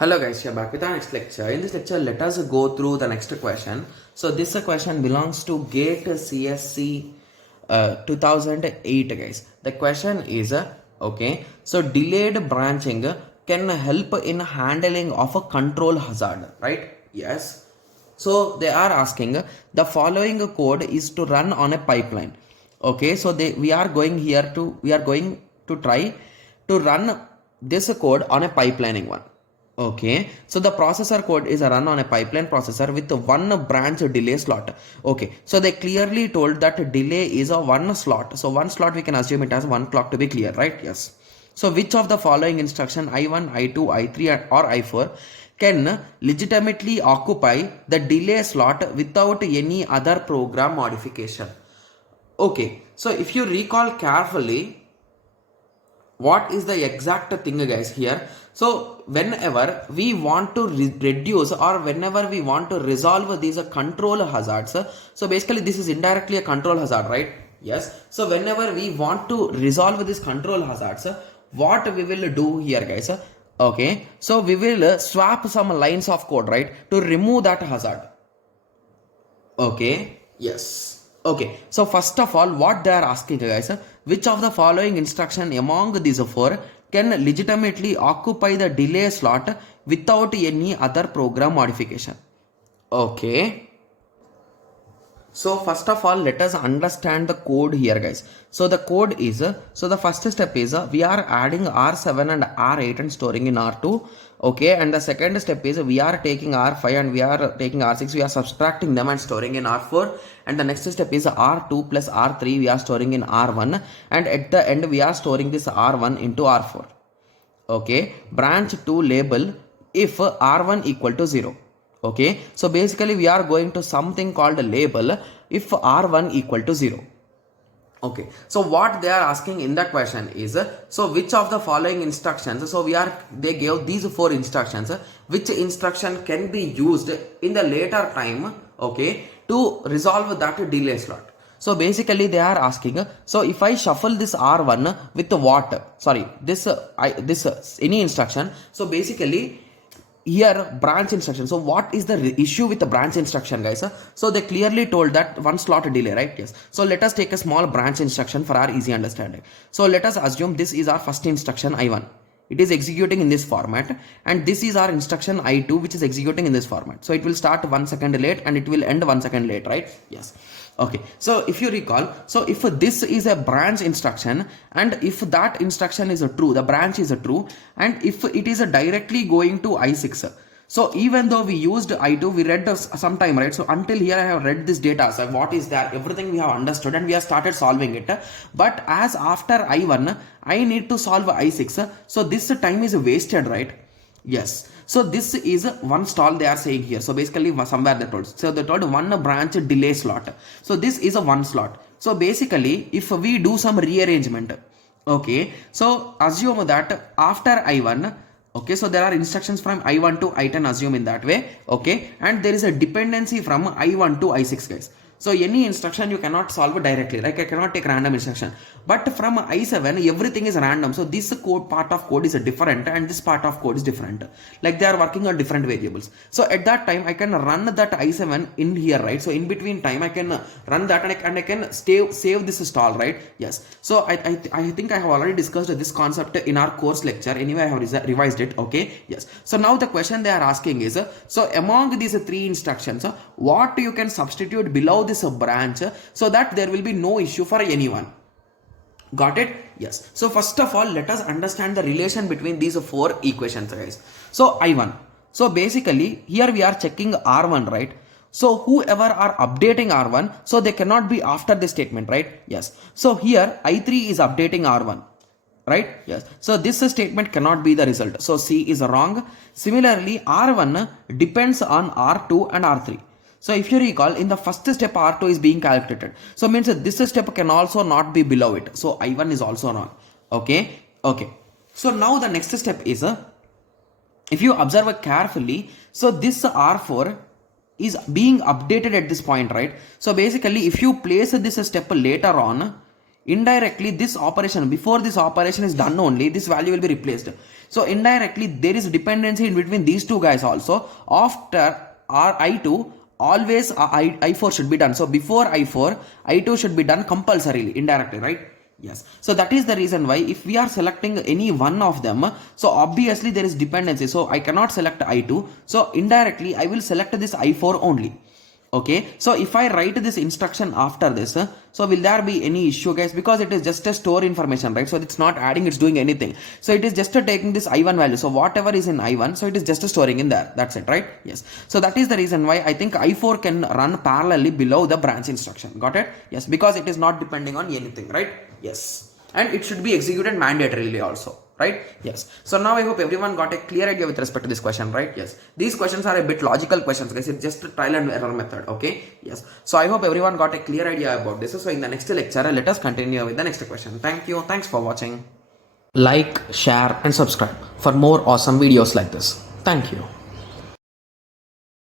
Hello guys, we are back with our next lecture. In this lecture, let us go through the next question. So this question belongs to GATE CSE 2008 guys. The question is, so delayed branching can help in handling of a control hazard, right? Yes. So they are asking the following code is to run on a pipeline. Okay, so we are going to try to run this code on a pipelining one. Okay, so the processor code is run on a pipeline processor with one branch delay slot. Okay, so they clearly told that delay is a one slot. So one slot we can assume it has one clock to be clear, right? Yes. So which of the following instruction I1, I2, I3 or I4 can legitimately occupy the delay slot without any other program modification? Okay, so if you recall carefully, what is the exact thing guys here? So whenever we want to reduce or whenever we want to resolve these control hazards, so basically this is indirectly a control hazard, right? Yes. So whenever we want to resolve these control hazards, what we will do here guys? Okay, so we will swap some lines of code, right, to remove that hazard. Okay, yes. Okay, so first of all, what they are asking guys, which of the following instruction among these four can legitimately occupy the delay slot without any other program modification? Okay. So first of all, let us understand the code here guys. So the code is, so the first step is we are adding R7 and R8 and storing in R2. Okay, and the second step is we are taking R5 and we are taking R6, we are subtracting them and storing in R4. And the next step is R2 plus R3 we are storing in R1, and at the end we are storing this R1 into R4. Okay, branch to label if R1 equal to 0. Okay, so basically we are going to something called a label if R1 equal to 0. Okay, so what they are asking in that question is, so which of the following instructions, so they gave these four instructions, which instruction can be used in the later time, okay, to resolve that delay slot. So basically they are asking, so if I shuffle this R1 with what, sorry, this any instruction, so basically here branch instruction. So what is the issue with the branch instruction guys? So they clearly told that one slot delay, right? Yes. So let us take a small branch instruction for our easy understanding. So let us assume this is our first instruction I1. It is executing in this format, and this is our instruction I2 which is executing in this format. So it will start 1 second late and it will end 1 second late, right? Yes. Okay, so if you recall, so if this is a branch instruction and if that instruction is a true, the branch is a true, and if it is a directly going to I6, so even though we used I2, we read some time, right? So until here I have read this data, so what is there, everything we have understood and we have started solving it. But as after I1, I need to solve I6, so this time is wasted, right? Yes. So this is one stall they are saying here. So basically somewhere they told. So they told one branch delay slot. So this is a one slot. So basically if we do some rearrangement, okay, so assume that after I1, okay, so there are instructions from I1 to I10, assume in that way, okay, and there is a dependency from I1 to I6 guys. So any instruction you cannot solve directly, like I cannot take random instruction, but from I7 everything is random. So this code part of code is different and this part of code is different, like they are working on different variables. So at that time I can run that I7 in here, right? So in between time I can run that and I can save this stall, right? Yes. So I think I have already discussed this concept in our course lecture. Anyway, I have revised it. Okay. Yes. So now the question they are asking is, so among these three instructions, what you can substitute below this branch so that there will be no issue for anyone. Got it? Yes. So first of all, let us understand the relation between these four equations guys. So I1, so basically here we are checking R1, right? So whoever are updating R1, so they cannot be after this statement, right? Yes. So here I3 is updating R1, right? Yes. So this statement cannot be the result. So C is wrong. Similarly, R1 depends on R2 and R3. So if you recall, in the first step R2 is being calculated. So means that this step can also not be below it. So I1 is also wrong. Okay. Okay. So now the next step is, if you observe carefully, so this R4 is being updated at this point, right? So basically if you place this step later on, indirectly this operation, before this operation is done only, this value will be replaced. So indirectly there is dependency in between these two guys also. After our I2, always I4 should be done. So before I4, I2 should be done compulsorily, indirectly, right? Yes. So that is the reason why if we are selecting any one of them, so obviously there is dependency. So I cannot select I2. So indirectly I will select this I4 only. Okay, so if I write this instruction after this, so will there be any issue, guys? Because it is just a store information, right? So it's not adding, it's doing anything. So it is just taking this I1 value. So whatever is in I1, so it is just storing in there. That's it, right? Yes. So that is the reason why I think I4 can run parallelly below the branch instruction. Got it? Yes, because it is not depending on anything, right? Yes. And it should be executed mandatorily also, right? Yes. So now I hope everyone got a clear idea with respect to this question, right? Yes. These questions are a bit logical questions, guys. It's just a trial and error method, okay? Yes. So I hope everyone got a clear idea about this. So in the next lecture, let us continue with the next question. Thank you. Thanks for watching. Like, share and subscribe for more awesome videos like this. Thank you.